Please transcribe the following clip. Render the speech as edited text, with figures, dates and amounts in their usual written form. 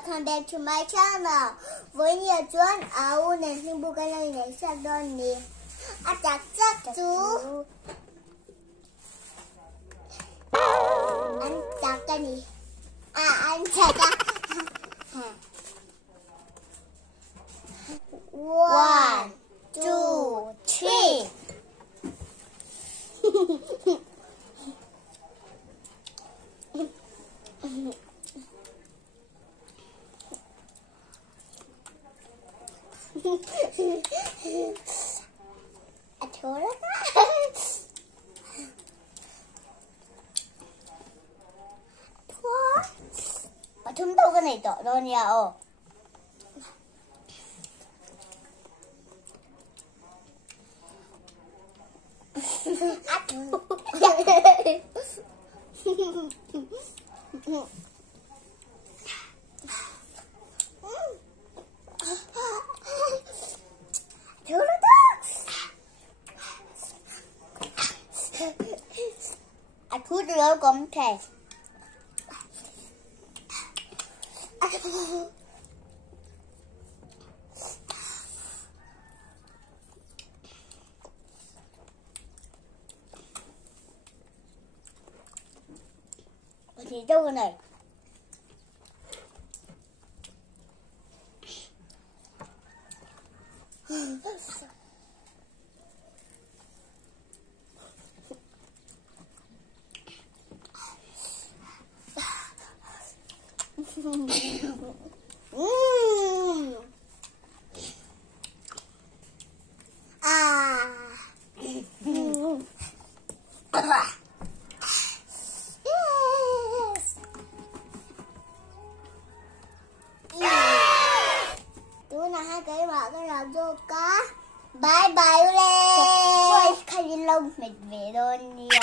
welcome back to my channel. Với nhiều chuyện áo nên xin buka lên để xem đơn nè. Chắc chú. Anh chắc cái gì? Anh chắc cái. 1, 2, 3. Thua đó. Thua. Mà chúng tôi cái này tội đâu nha. Anh hút được không thể. Thì đâu cái này. Hai cái bảo cái nào vô cá. Bye bye lên. Quay khai lên lông mệt mệt luôn nha.